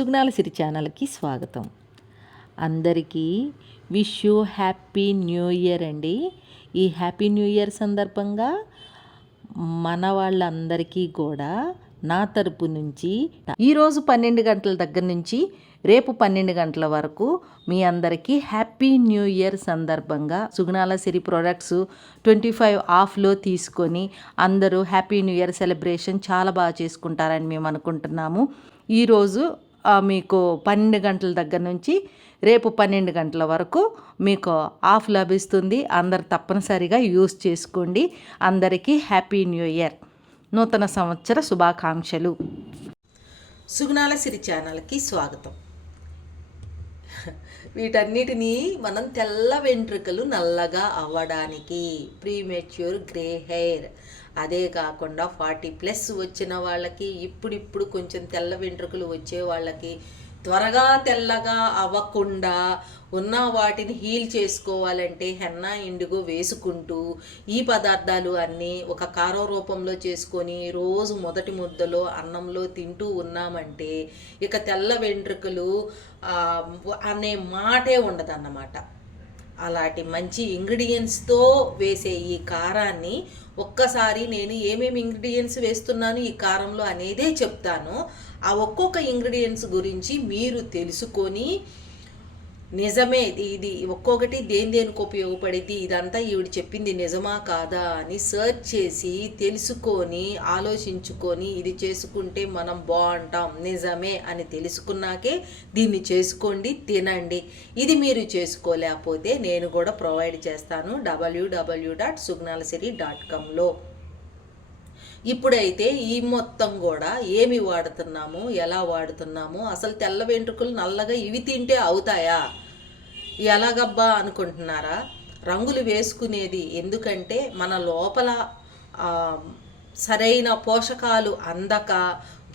సుగుణాల సిరి ఛానల్కి స్వాగతం. అందరికీ wish you happy new year అండి. ఈ హ్యాపీ న్యూ ఇయర్ సందర్భంగా మన వాళ్ళందరికీ కూడా నా తరపు నుంచి ఈరోజు 12 గంటల దగ్గర నుంచి రేపు 12 గంటల వరకు మీ అందరికీ హ్యాపీ న్యూ ఇయర్ సందర్భంగా సుగుణాల సిరి ప్రొడక్ట్స్ 25 ఆఫ్లో తీసుకొని అందరూ హ్యాపీ న్యూ ఇయర్ సెలబ్రేషన్ చాలా బాగా చేసుకుంటారని మేము అనుకుంటున్నాము. ఈరోజు మీకు 12 గంటల దగ్గర నుంచి రేపు 12 గంటల వరకు మీకు ఆఫ్ లభిస్తుంది. అందరు తప్పనిసరిగా యూస్ చేసుకోండి. అందరికీ హ్యాపీ న్యూ ఇయర్, నూతన సంవత్సర శుభాకాంక్షలు. సుగుణాల సిరి ఛానల్కి స్వాగతం. వీటన్నిటినీ మనం తెల్ల వెంట్రుకలు నల్లగా అవ్వడానికి, ప్రీమెచ్యూర్ గ్రే హెయిర్, అదే కాకుండా 40+ వచ్చిన వాళ్ళకి, ఇప్పుడు కొంచెం తెల్ల వెంట్రుకలు వచ్చే వాళ్ళకి, త్వరగా తెల్లగా అవ్వకుండా ఉన్న వాటిని హీల్ చేసుకోవాలంటే హెన్నా ఇండిగో వేసుకుంటూ ఈ పదార్థాలు అన్నీ ఒక కారం రూపంలో చేసుకొని రోజు మొదటి ముద్దలో అన్నంలో తింటూ ఉన్నామంటే ఇక తెల్ల వెంట్రుకలు అనే మాటే ఉండదన్నమాట. అలాంటి మంచి ఇంగ్రీడియంట్స్తో వేసే ఈ కారాన్ని ఒక్కసారి నేను ఏమేమి ఇంగ్రీడియంట్స్ వేస్తున్నాను ఈ కారంలో అనేదే చెప్తాను. ఆ ఒక్కొక్క ఇంగ్రీడియంట్స్ గురించి మీరు తెలుసుకొని నిజమే ఇది ఒక్కొక్కటి దేనికి ఉపయోగపడింది, ఇదంతా ఈవిడ చెప్పింది నిజమా కాదా అని సర్చ్ చేసి తెలుసుకొని ఆలోచించుకొని ఇది చేసుకుంటే మనం బాగుంటాం నిజమే అని తెలుసుకున్నాకే దీన్ని చేసుకోండి, తినండి. ఇది మీరు చేసుకోలేకపోతే నేను కూడా ప్రొవైడ్ చేస్తాను www.sugnalsiri.comలో. ఇప్పుడైతే ఈ మొత్తం కూడా ఏమి వాడుతున్నాము, ఎలా వాడుతున్నాము, అసలు తెల్ల వెంట్రుకలు నల్లగా ఇవి తింటే అవుతాయా, ఎలాగబ్బా అనుకుంటున్నారా? రంగులు వేసుకునేది ఎందుకంటే మన లోపల సరైన పోషకాలు అందక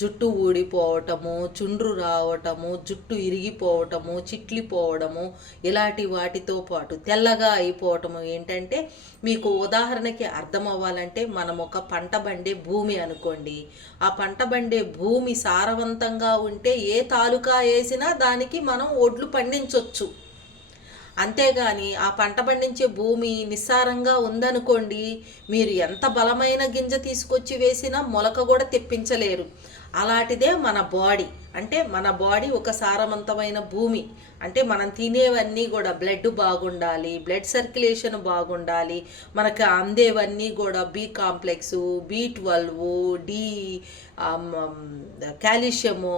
జుట్టు ఊడిపోవటము, చుండ్రు రావటము, జుట్టు ఇరిగిపోవటము, చిట్లిపోవడము, ఇలాంటి వాటితో పాటు తెల్లగా అయిపోవటము. ఏంటంటే మీకు ఉదాహరణకి అర్థం అవ్వాలంటే మనం ఒక పంట బండే భూమి అనుకోండి. ఆ పంట బండే భూమి సారవంతంగా ఉంటే ఏ తాలూకా వేసినా దానికి మనం ఒడ్లు పండించవచ్చు. అంతేగాని ఆ పంట పండించే భూమి నిస్సారంగా ఉందనుకోండి, మీరు ఎంత బలమైన గింజ తీసుకొచ్చి వేసినా మొలక కూడా తెప్పించలేరు. అలాంటిదే మన బాడీ. అంటే మన బాడీ ఒక సారవంతమైన భూమి. అంటే మనం తినేవన్నీ కూడా బ్లడ్ బాగుండాలి, బ్లడ్ సర్క్యులేషన్ బాగుండాలి, మనకు అందేవన్నీ కూడా B complex, B12, D, calcium,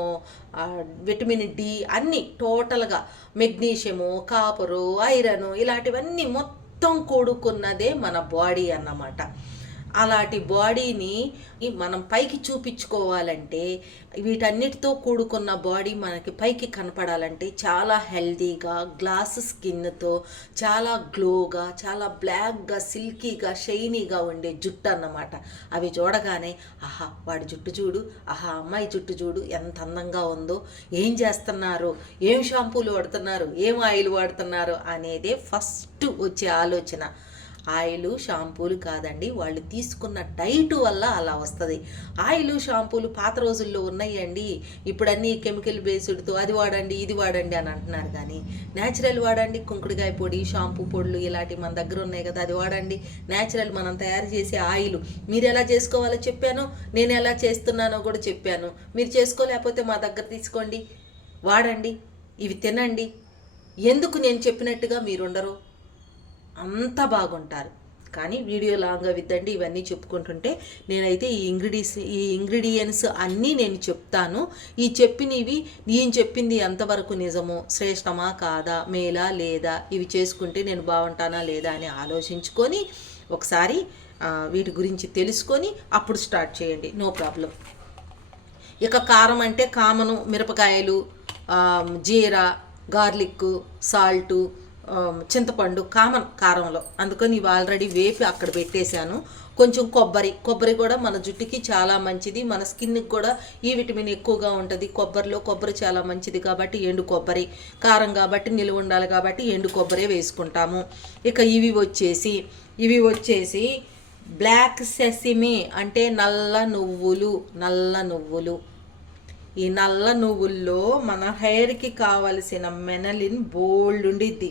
vitamin D అన్నీ టోటల్గా, మెగ్నీషియము, కాపరు, ఐరన్, ఇలాంటివన్నీ మొత్తం కూడుకున్నదే మన బాడీ అన్నమాట. అలాంటి బాడీని మనం పైకి చూపించుకోవాలంటే, వీటన్నిటితో కూడుకున్న బాడీ మనకి పైకి కనపడాలంటే చాలా హెల్తీగా, గ్లాస్ స్కిన్తో, చాలా గ్లోగా, చాలా బ్లాక్గా, సిల్కీగా, షైనీగా ఉండే జుట్టు అన్నమాట. అవి చూడగానే ఆహా వాడి జుట్టు చూడు, ఆహా అమ్మాయి జుట్టు చూడు ఎంత అందంగా ఉందో, ఏం చేస్తున్నారు, ఏం షాంపూలు వాడుతున్నారు, ఏం ఆయిల్ వాడుతున్నారు అనేదే ఫస్ట్ వచ్చే ఆలోచన. ఆయిల్ షాంపూలు కాదండి, వాళ్ళు తీసుకున్న డైట్ వల్ల అలా వస్తుంది. ఆయిల్ షాంపూలు పాత రోజుల్లో ఉన్నాయండి. ఇప్పుడు అన్నీ కెమికల్ బేస్డ్తో అది వాడండి ఇది వాడండి అని అంటున్నారు. కానీ న్యాచురల్ వాడండి. కుంకుడుకాయ పొడి, షాంపూ పొడులు ఇలాంటివి మన దగ్గర ఉన్నాయి కదా, అది వాడండి. న్యాచురల్ మనం తయారు చేసే ఆయిల్ మీరు ఎలా చేసుకోవాలో చెప్పాను, నేను ఎలా చేస్తున్నానో కూడా చెప్పాను. మీరు చేసుకోలేకపోతే మా దగ్గర తీసుకోండి, వాడండి, ఇవి తినండి. ఎందుకు నేను చెప్పినట్టుగా మీరుండరు, అంత బాగుంటారు. కానీ వీడియో లాంగ్గా విద్దండి ఇవన్నీ చెప్పుకుంటుంటే నేనైతే ఈ ఇంగ్రీడియంట్స్ అన్నీ నేను చెప్తాను. ఈ చెప్పినవి నేను చెప్పింది ఎంతవరకు నిజమో, శ్రేష్టమా కాదా, మేలా లేదా, ఇవి చేసుకుంటే నేను బాగుంటానా లేదా అని ఆలోచించుకొని ఒకసారి వీటి గురించి తెలుసుకొని అప్పుడు స్టార్ట్ చేయండి, నో ప్రాబ్లం. ఇక కారం అంటే కామను, మిరపకాయలు, జీరా, గార్లిక్, సాల్టు, చింతపండు కామన్ కారంలో. అందుకని ఇవి ఆల్రెడీ వేపి అక్కడ పెట్టేశాను. కొంచెం కొబ్బరి కూడా మన జుట్టుకి చాలా మంచిది, మన స్కిన్కి కూడా ఈ విటమిన్ ఎక్కువగా ఉంటుంది కొబ్బరిలో. కొబ్బరి చాలా మంచిది కాబట్టి ఎండు కొబ్బరి, కారం కాబట్టి నిలువ ఉండాలి కాబట్టి ఎండు కొబ్బరే వేసుకుంటాము. ఇక ఇవి వచ్చేసి బ్లాక్ సెసిమి అంటే నల్ల నువ్వులు. ఈ నల్ల నువ్వుల్లో మన హెయిర్కి కావలసిన మెనలిన్ బోల్డ్ ఉండిద్ది.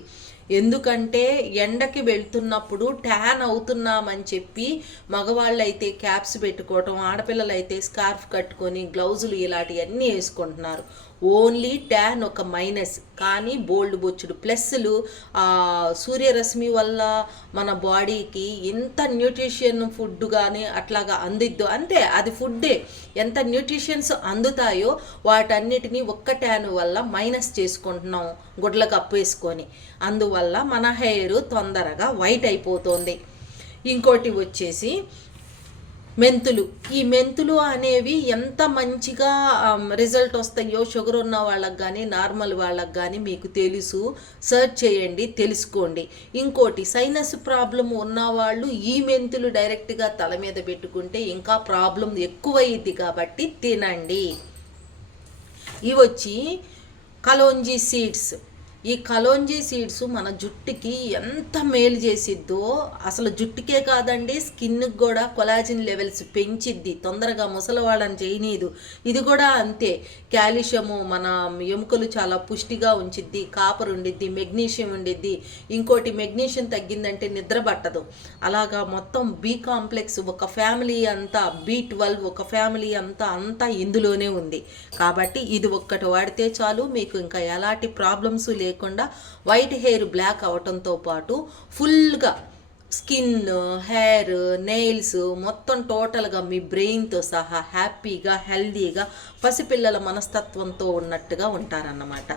ఎందుకంటే ఎండకి వెళ్తున్నప్పుడు ట్యాన్ అవుతున్నామని చెప్పి మగవాళ్ళు అయితే క్యాప్స్ పెట్టుకోవటం, ఆడపిల్లలు అయితే స్కార్ఫ్ కట్టుకొని గ్లౌజులు ఇలాంటివన్నీ వేసుకుంటున్నారు. ఓన్లీ ట్యాన్ ఒక మైనస్, కానీ బోల్డ్ బొచ్చుడు ప్లస్లు. సూర్యరశ్మి వల్ల మన బాడీకి ఎంత న్యూట్రిషన్ ఫుడ్ కానీ అట్లాగా అందిద్దో, అంటే అది ఫుడ్డే, ఎంత న్యూట్రిషన్స్ అందుతాయో వాటన్నిటినీ ఒక్క ట్యాన్ వల్ల మైనస్ చేసుకుంటున్నాం గుడ్ల కప్పు వేసుకొని. అందువల్ల మన హెయిర్ తొందరగా వైట్ అయిపోతుంది. ఇంకోటి వచ్చేసి మెంతులు. ఈ మెంతులు అనేవి ఎంత మంచిగా రిజల్ట్ వస్తాయో షుగర్ ఉన్న వాళ్ళకి కానీ నార్మల్ వాళ్ళకి కానీ మీకు తెలుసు, సర్చ్ చేయండి, తెలుసుకోండి. ఇంకోటి సైనస్ ప్రాబ్లం ఉన్నవాళ్ళు ఈ మెంతులు డైరెక్ట్గా తల మీద పెట్టుకుంటే ఇంకా ప్రాబ్లం ఎక్కువయ్యిద్ది, కాబట్టి తినండి. ఇవి వచ్చి కలోంజీ సీడ్స్. ఈ కలోంజీ సీడ్స్ మన జుట్టుకి ఎంత మేలు చేసిద్దో, అసలు జుట్టుకే కాదండి స్కిన్కి కూడా కొలాజిన్ లెవెల్స్ పెంచిద్ది, తొందరగా ముసలివాళ్ళని చేయనీదు. ఇది కూడా అంతే, కాల్షియము మన ఎముకలు చాలా పుష్టిగా ఉంచిద్ది, కాపర్ ఉండిద్ది, మెగ్నీషియం ఉండిద్ది. ఇంకోటి మెగ్నీషియం తగ్గిందంటే నిద్ర పట్టదు. అలాగా మొత్తం బి కాంప్లెక్స్ ఒక ఫ్యామిలీ అంతా, B12 ఒక ఫ్యామిలీ అంతా ఇందులోనే ఉంది. కాబట్టి ఇది ఒక్కటి వాడితే చాలు, మీకు ఇంకా ఎలాంటి ప్రాబ్లమ్స్ లేకుండా వైట్ హెయిర్ బ్లాక్ అవటంతో పాటు ఫుల్గా స్కిన్, హెయిర్, నెయిల్స్ మొత్తం టోటల్గా మీ బ్రెయిన్తో సహా హ్యాపీగా, హెల్దీగా, పసిపిల్లల మనస్తత్వంతో ఉన్నట్టుగా ఉంటారన్నమాట.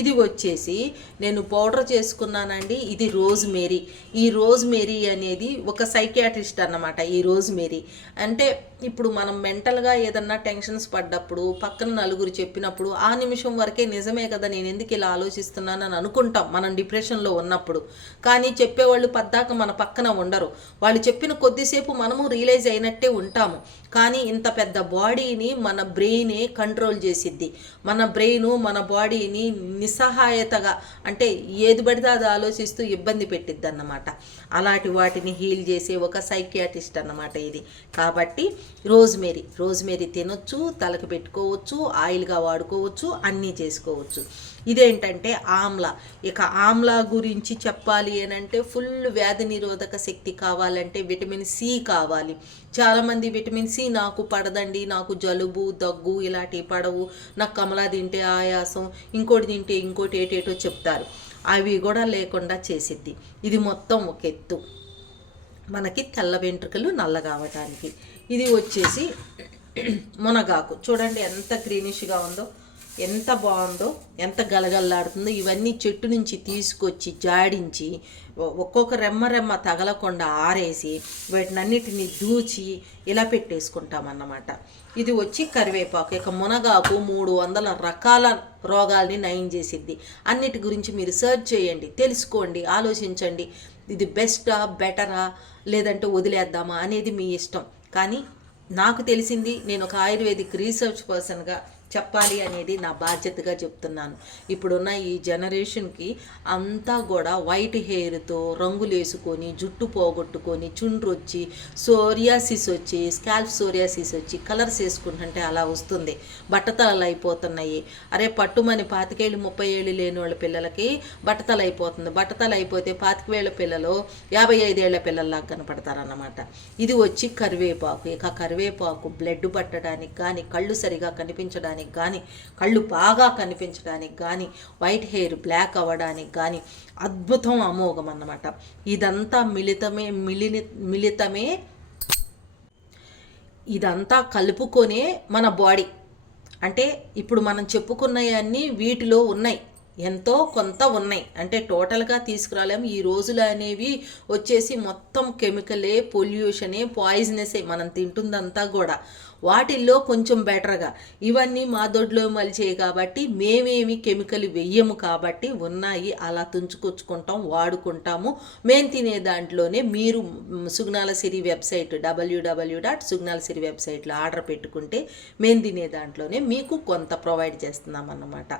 ఇది వచ్చేసి నేను పౌడర్ చేసుకున్నానండి. ఇది రోజ్మేరీ. ఈ రోజ్మేరీ అనేది ఒక సైకియాట్రిస్ట్ అన్నమాట. ఈ రోజ్మేరీ అంటే ఇప్పుడు మనం మెంటల్గా ఏదన్నా టెన్షన్స్ పడ్డప్పుడు పక్కన నలుగురు చెప్పినప్పుడు ఆ నిమిషం వరకే నిజమే కదా, నేను ఎందుకు ఇలా ఆలోచిస్తున్నానని అనుకుంటాం మనం డిప్రెషన్లో ఉన్నప్పుడు. కానీ చెప్పేవాళ్ళు పద్దాక మన పక్కన ఉండరు. వాళ్ళు చెప్పిన కొద్దిసేపు మనము రియలైజ్ అయినట్టే ఉంటాము. కానీ ఇంత పెద్ద బాడీని మన బ్రెయినే కంట్రోల్ చేసిద్ది. మన బ్రెయిన్ మన బాడీని నిస్సహాయతగా, అంటే ఏది పడితే అది ఆలోచిస్తూ ఇబ్బంది పెట్టిద్ది అన్నమాట. అలాంటి వాటిని హీల్ చేసే ఒక సైకియాట్రిస్ట్ అన్నమాట ఇది. కాబట్టి రోజ్మేరీ తినొచ్చు, తలకు పెట్టుకోవచ్చు, ఆయిల్గా వాడుకోవచ్చు, అన్నీ చేసుకోవచ్చు. ఇదేంటంటే ఆమ్లా. ఇక ఆమ్లా గురించి చెప్పాలి అంటే ఫుల్ వ్యాధి నిరోధక శక్తి కావాలంటే విటమిన్ సి కావాలి. చాలామంది విటమిన్ సి నాకు పడదండి, నాకు జలుబు, దగ్గు ఇలాంటివి పడవు, నాకు కమలా తింటే ఆయాసం, ఇంకోటి తింటే ఇంకోటి ఏటేటో చెప్తారు. అవి కూడా లేకుండా చేసిద్ది. ఇది మొత్తం ఒక ఎత్తు మనకి తెల్ల వెంట్రుకలు నల్లగా అవ్వటానికి. ఇది వచ్చేసి మునగాకు. చూడండి ఎంత గ్రీనిష్గా ఉందో, ఎంత బాగుందో, ఎంత గలగల్లాడుతుందో. ఇవన్నీ చెట్టు నుంచి తీసుకొచ్చి జాడించి ఒక్కొక్క రెమ్మ తగలకుండా ఆరేసి వాటినన్నిటిని దూచి ఇలా పెట్టేసుకుంటామన్నమాట. ఇది వచ్చి కరివేపాకు. ఇక మునగాకు 300 రకాల రోగాల్ని నయం చేసిద్ది. అన్నిటి గురించి మీరు సర్చ్ చేయండి, తెలుసుకోండి, ఆలోచించండి. ఇది బెస్టా, బెటరా, లేదంటే వదిలేద్దామా అనేది మీ ఇష్టం. కానీ నాకు తెలిసింది, నేను ఒక ఆయుర్వేదిక్ రీసెర్చ్ పర్సన్గా చెప్పాలి అనేది నా బాధ్యతగా చెప్తున్నాను. ఇప్పుడున్న ఈ జనరేషన్కి అంతా కూడా వైట్ హెయిర్తో రంగులు వేసుకొని, జుట్టు పోగొట్టుకొని, చుండ్రు వచ్చి, సోరియాసిస్ వచ్చి, స్కాల్ప్ సోరియాసిస్ వచ్చి కలర్స్ వేసుకుంటుంటే అలా వస్తుంది. బట్టతలలు అయిపోతున్నాయి. అరే పట్టుమని 25 ఏళ్ళు 30 ఏళ్ళు లేని వాళ్ళ పిల్లలకి బట్టతల అయిపోతుంది. బట్టతల అయిపోతే 25 ఏళ్ళ పిల్లలు 55 ఏళ్ల పిల్లల్లాగా కనపడతారన్నమాట. ఇది వచ్చి కరివేపాకు. ఇక కరివేపాకు బ్లడ్ పట్టడానికి కానీ, కళ్ళు సరిగా కనిపించడానికి కానీ, కళ్ళు బాగా కనిపించడానికి కానీ, వైట్ హెయిర్ బ్లాక్ అవ్వడానికి కానీ అద్భుతం, అమోఘం అన్నమాట. ఇదంతా మిళితమే ఇదంతా కలుపుకొనే మన బాడీ. అంటే ఇప్పుడు మనం చెప్పుకున్నవన్నీ వీటిలో ఉన్నాయి, ఎంతో కొంత ఉన్నాయి. అంటే టోటల్గా తీసుకురాలేము. ఈ రోజులు అనేవి వచ్చేసి మొత్తం కెమికలే, పొల్యూషనే, పాయిజనసే మనం తింటుందంతా కూడా. వాటిల్లో కొంచెం బెటర్గా ఇవన్నీ మా దొడ్లో మలిచేయి కాబట్టి మేమేమి కెమికల్ వెయ్యము కాబట్టి ఉన్నాయి, అలా తుంచుకొచ్చుకుంటాం, వాడుకుంటాము. మేము తినే దాంట్లోనే మీరు సుగ్నాల సిరి వెబ్సైట్ www.sugnalsiri వెబ్సైట్లో ఆర్డర్ పెట్టుకుంటే మేము తినే దాంట్లోనే మీకు కొంత ప్రొవైడ్ చేస్తున్నాం అన్నమాట.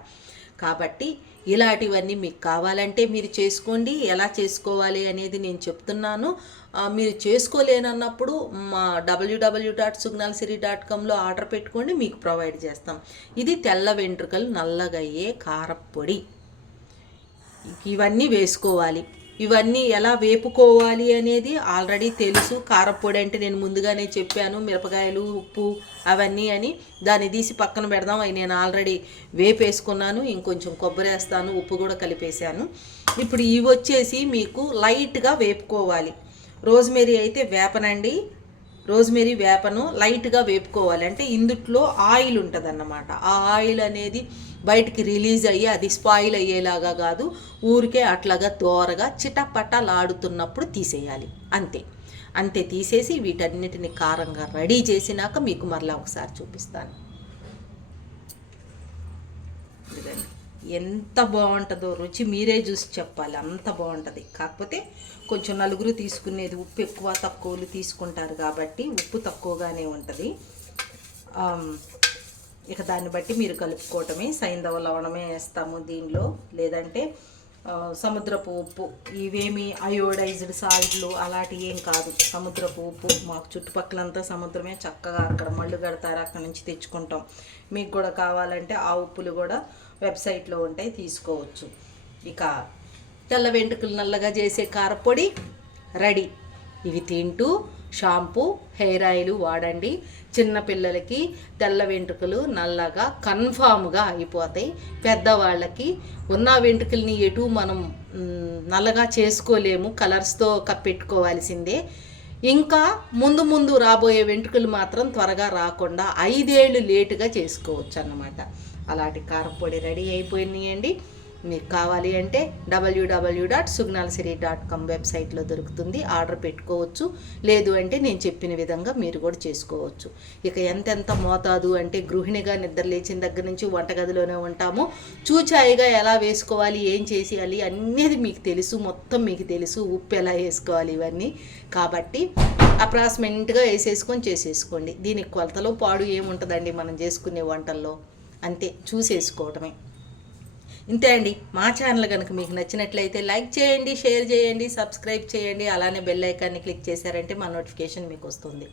కాబట్టి ఇలాంటివన్నీ మీకు కావాలంటే మీరు చేసుకోండి. ఎలా చేసుకోవాలి అనేది నేను చెప్తున్నాను. మీరు చేసుకోలేనన్నప్పుడు మా www.sugnalsiri.comలో ఆర్డర్ పెట్టుకోండి, మీకు ప్రొవైడ్ చేస్తాం. ఇది తెల్ల వెంట్రుకలు నల్లగయ్యే కారప్పొడి. ఇవన్నీ వేసుకోవాలి. ఇవన్నీ ఎలా వేపుకోవాలి అనేది ఆల్రెడీ తెలుసు. కారప్పొడి అంటే నేను ముందుగానే చెప్పాను, మిరపకాయలు, ఉప్పు అవన్నీ అని. దాన్ని తీసి పక్కన పెడదాం. అవి నేను ఆల్రెడీ వేపేసుకున్నాను. ఇంకొంచెం కొబ్బరి వేస్తాను, ఉప్పు కూడా కలిపేశాను. ఇప్పుడు ఇవి వచ్చేసి మీకు లైట్గా వేపుకోవాలి. రోజ్మెరీ అయితే వేపనండి, రోజ్మెరీ వేపను లైట్గా వేపుకోవాలి. అంటే ఇందుట్లో ఆయిల్ ఉంటుంది అన్నమాట. ఆ ఆయిల్ అనేది బయటికి రిలీజ్ అయ్యి అది స్పాయిల్ అయ్యేలాగా కాదు, ఊరికే అట్లాగా దోరగా చిటపటలాడుతున్నప్పుడు తీసేయాలి. అంతే అంతే తీసేసి వీటన్నిటిని కారంగా రెడీ చేసినాక మీకు మరలా ఒకసారి చూపిస్తాను. ఎంత బాగుంటుందో రుచి మీరే చూసి చెప్పాలి, అంత బాగుంటుంది. కాకపోతే కొంచెం నలుగురు తీసుకునేది ఉప్పు ఎక్కువ తక్కువలు తీసుకుంటారు కాబట్టి ఉప్పు తక్కువగానే ఉంటుంది. ఇక దాన్ని బట్టి మీరు కలుపుకోవటమే. సైంధవ లవణమే వేస్తాము దీనిలో, లేదంటే సముద్రపు ఉప్పు. ఇవేమి అయోడైజ్డ్ సాల్ట్లు అలాంటివి ఏం కాదు, సముద్రపు ఉప్పు. మాకు చుట్టుపక్కలంతా సముద్రమే, చక్కగా అక్కడ మళ్ళు కడతారు, అక్కడ నుంచి తెచ్చుకుంటాం. మీకు కూడా కావాలంటే ఆ ఉప్పులు కూడా వెబ్సైట్లో ఉంటాయి, తీసుకోవచ్చు. ఇక తెల్ల వెంట్రుకలు నల్లగా చేసే కారపొడి రెడీ. ఇవి తింటూ షాంపూ, హెయిర్ ఆయిల్ వాడండి. చిన్నపిల్లలకి తెల్ల వెంట్రుకలు నల్లగా కన్ఫామ్గా అయిపోతాయి. పెద్దవాళ్ళకి ఉన్న వెంట్రుకల్ని ఎటు మనం నల్లగా చేసుకోలేము, కలర్స్తో కప్పెట్టుకోవాల్సిందే. ఇంకా ముందు ముందు రాబోయే వెంట్రుకలు మాత్రం త్వరగా రాకుండా 5 ఏళ్ళు లేటుగా చేసుకోవచ్చు అన్నమాట. అలాంటి కారపొడి రెడీ అయిపోయినాయండి. మీకు కావాలి అంటే www.sugnalsiri.com వెబ్సైట్లో దొరుకుతుంది, ఆర్డర్ పెట్టుకోవచ్చు. లేదు అంటే నేను చెప్పిన విధంగా మీరు కూడా చేసుకోవచ్చు. ఇక ఎంతెంత మోతాదు అంటే గృహిణిగా నిద్ర లేచిన దగ్గర నుంచి వంటగదిలోనే ఉంటాము. చూచాయిగా ఎలా వేసుకోవాలి, ఏం చేసేయాలి అనేది మీకు తెలుసు, మొత్తం మీకు తెలుసు. ఉప్పు ఎలా వేసుకోవాలి ఇవన్నీ. కాబట్టి అప్రాక్సిమేట్గా వేసేసుకొని చేసేసుకోండి. దీనికి కొలతలో పాడు ఏముంటుందండి మనం చేసుకునే వంటల్లో, అంతే చూసేసుకోవటమే. ఇంతే అండి. మా ఛానల్ కనుక మీకు నచ్చినట్లయితే లైక్ చేయండి, షేర్ చేయండి, సబ్స్క్రైబ్ చేయండి. అలానే బెల్ ఐకాన్ని క్లిక్ చేశారంటే మా నోటిఫికేషన్ మీకు వస్తుంది.